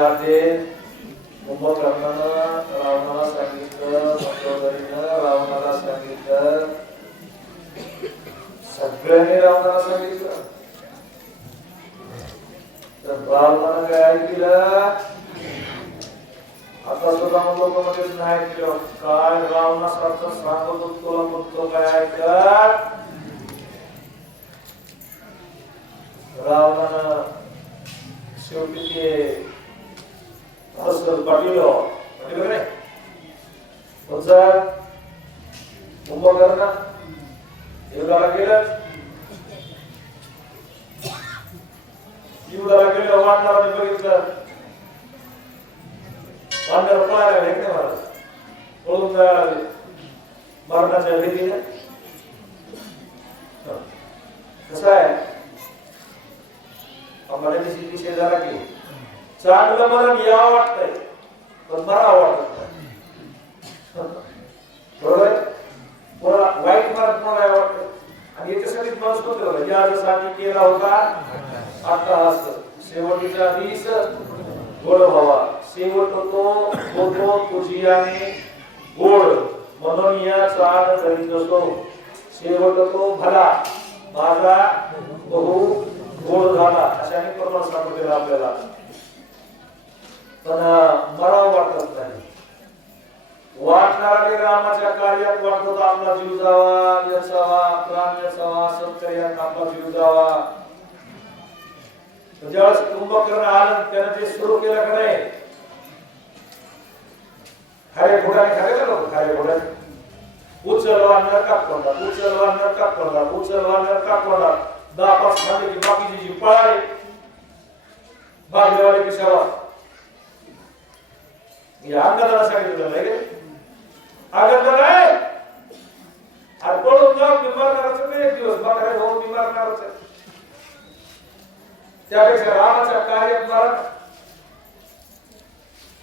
आते कुंभकर्णानं रावणाला सांगितलं, मंदोदरीनं रावणाला सांगितलं, सगळ्यांनी रावणाला सांगितलं. तर रावणानं काय ऐकलं? आता सुद्धा लोकांमध्येच नाही ऐकलं. काय रावणासारखं सांगत तुला म्हणतो काय ऐकत? रावणानं शेवटी ते हसत पाठवलं का नाही? कुंभकर्ण युद्धाला गेलं, वानराने बघितलं, वानर पळायला लागले नाही महाराज, पळून जायला लागले मरणाच्या भीतीने. कसं आहे आम्हाला विषय झाला की चांगलं मरण या वाटतंय पण मरा वाटत नाही, बरोबर? वाईट मरण मला वाटतं. आणि याच्यासाठी माणूस कोणते होता? यासाठी केला होता आता असं शेवटीचा दिस गोड व्हावा. शेवट होतो तुझियाने गोड, म्हणून या चाल धरी नसतो. शेवट होतो भला, माझा बहु गोड झाला, अशाने परमात्मा सांगतो आपल्याला. पण मराव वाटत नाही. वाटणारा रामाच्या कार्यात वाटतो आपला जीव जावा, व्यसावा, प्राण व्यसावा, सत्कार्यात आपला जीव जावा. ज्यावेळेस कुंभकर्ण आलं त्यानं ते सुरू केलं का नाही? खारे घोडाने खाल्ले का? खारे घोडाने उचलवा नरकात पडला, उचलवा नरकात पडला, उचलवा नरकात पडला. 10-5 खाल्ले की बाकीची जी पळाली बागेवाले पिशावा. या अंगाला सांगितलं नाही का? आगंदा नाही, अरे पळून जाऊ, मी मरणारच नाही एक दिवस, बकरे भाऊ मी मरणारच आहे. त्यापेक्षा रामाच्या कार्यात मरण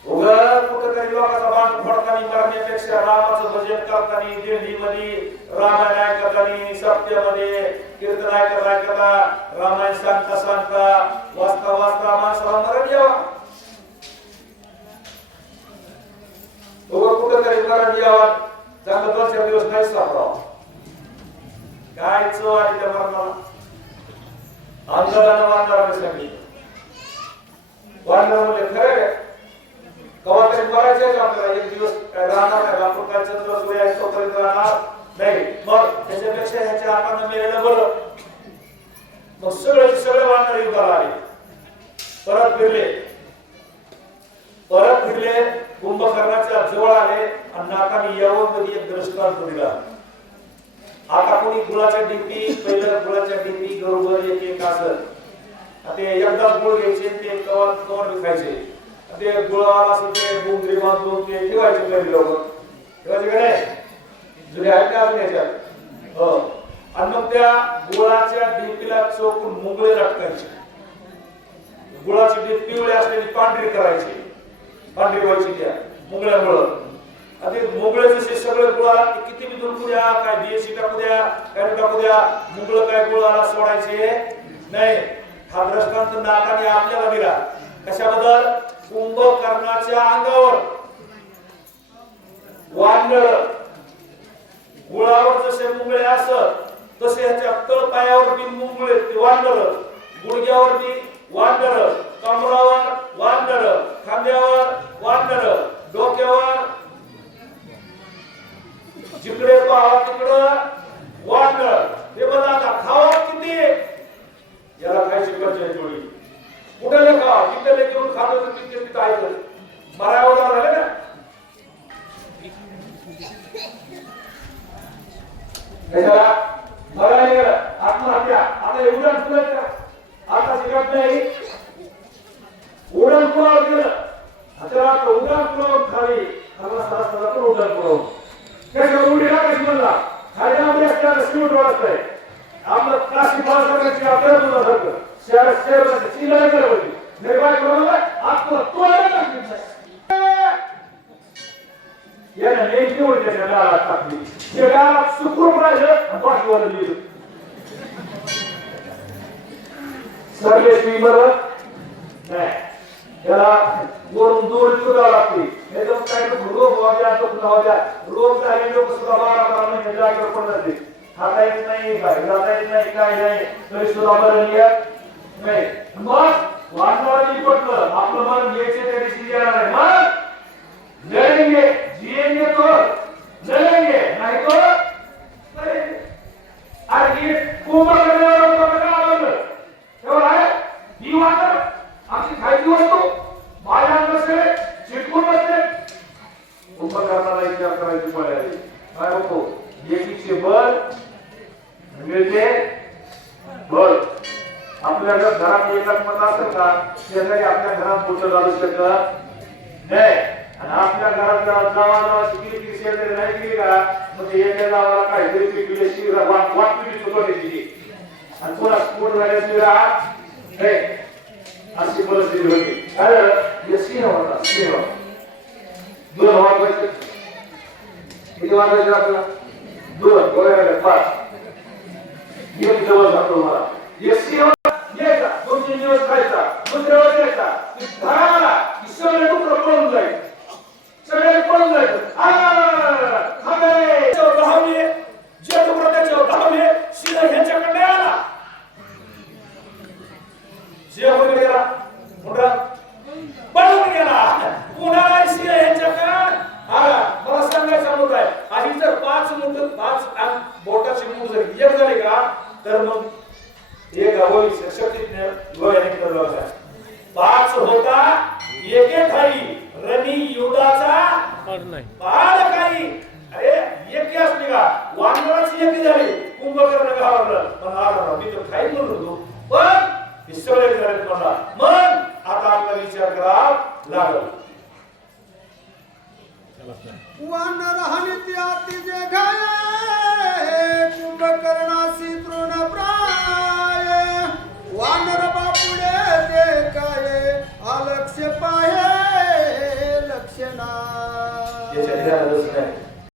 उगा कुठेतरी लोकांचा बाण फोडताना मरण्यापेक्षा रामाचं भजन करताना, दिंडीमध्ये रामायण ऐकताना, सत्यामध्ये कीर्तन ऐकता रामायण सांगता वाचता माणसाला मरण यावं. उगा कुठेतरी मरण यावं, चांगलं 2-4 दिवस नाही सापडावं. काय चव आली त्या मरणाला? आंदोलन वानराने सांगितलं. वानर म्हणजे खरं कवा तरी मरायचं आपल्याला, एक दिवस काय राहणार नाही. आपण काय चंद्र सूर्य आहे तोपर्यंत राहणार नाही. मग त्याच्यापेक्षा ह्याच्या आपण मेलेलं बरं. मग सगळे वानर युद्धाला आले, परत फिरले कुंभकर्णाच्या जवळ आले आणि नाकाने यावं एक दृष्टांत दिला. आता कोणी गुळाच्या डिपी, पहिलं गुळाच्या डिपी बरोबर एक असं ते एकदाच गुळ घ्यायचे, ते कवर विकायचे. ते गुळाला असं ते गुंगरी बांधून ते ठेवायचे. पहिले लोक ठेवायचे का नाही? जुने आहेत का अजून याच्यात? हो. आणि मग त्या गुळाच्या डिपीला चोखून मुंगळे लटकायचे. गुळाची डीप पिवळी असलेली पांढरी करायची, पांढरी व्हायची त्या मुंगळ्यामुळं. आणि मुंगळे जसे सगळे गुळाला किती बी दुलकू द्या, काय बीएससी टाकू द्या, काय टाकू द्या, मुंगळ काय गुळाला सोडायचे नाही. हा दृष्टांत नाकाने आपल्याला दिला. कशाबद्दल? कुंभकर्णाच्या अंगावर वानर गुळावर जसे मुंगळे असत तसे ह्याच्या तळ पायावर मुंगळे वानर, गुडघ्यावरती वानर, कमरावर वानर, खांद्यावर वानर, डोक्यावर जिकडे पाहा तिकडं वानर. हे बघा आता खावा किती, याला काय शिकायची जोडी. कुठे खावा तिथे घेऊन खातो तर तिथे तिथं ऐकलं मरायवर झालं ना. आत्महत्या आता उडण पुलावर आता शिकत नाही. उडण पुलावर गेलं आता उडण पुलावर खाली पण उडण पुलावर कशा उडीला कशी म्हणला खाली असताना सिमेंट वाढत आहे. आपलं काशी बाजाराची आपल्याला तुला धरलं शहराची चिला होती निर्माण करून आपलं तोडायला टाकली. याला नेमकी ओळखायच्या गाळात टाकली. ते गाळात सुखरूप राहिलं आणि बाकीवर लिहिलं. सर्वे स्वीमर नाही त्याला वरून जोड सुद्धा लागते एकदम काय रोग व्हाव्या व्हाव्या रोग झालेले लोक सुद्धा 12 महिने जागेवर पडत खाता येत नाही बाहेर जाता येत नाही काय नाही तरी सुद्धा बरं येत नाही मग वाढणारी पटलं आपलं मन घ्यायचे त्या दिवशी येणार आहे मग लढेंगे जिएंगे तो लढेंगे नाही तो अरे कुंभकर्णावर आवडलं तेवढं आहे ही वाटत आमची खायची वस्तू माझ्या नसले चिटकून बसले कुंभकर्णाला विचार करायची वेळ आली काय होतो एकीचे बळ मिळते बळ आपल्या घरात एकात्मता असेल का शेजारी आपल्या घरात पुढचं घालू शकत नाही आणि आपल्या घरात जावा किती शेजारी नाही गेली का मग एका गावाला काहीतरी पिकल्याशी वाट पिढी चुकवण्याची आणि पुन्हा स्फोट झाल्याशिवाय अशी परिस्थिती होती काय सिंह होता सिंह 2 वाजवायचे किती वाजवायचे आपल्याला 2 गोळ्या 5 एक दिवस जातो मला सिंह यायचा 2-3 दिवस खायचा दुसऱ्या वेळेस यायचा घराला सगळे तुकडं पळून जाईल सगळे पळून जायचं जे तुकडं त्याच्यावर धावले सिंह ह्यांच्याकडे आला सिंह गेला मोठा पळून गेला पुन्हा सिंह ह्यांच्याकडे आला मला सांगायचा मुद्दा आहे अशी जर 5 बोटाची मूठ जर एक झाली का तर मग एक अवयव शक्तीने लोह्याने करला होता 5 होता एके खाई रणी युडाचा पाड काही अरे एक असली का वानराची एक झाली कुंभकर्ण गावाला पण आला मी तर खाई म्हणलो पण हे सगळे झाले मला मग आता आपला विचार करावा लागल वानर हनित्याती जे घाये कुंभकर्णासी तृणप्राय वानर बापुडे जे काय अलक्ष्य पाहे लक्षणा याच्या ध्यानातच नाही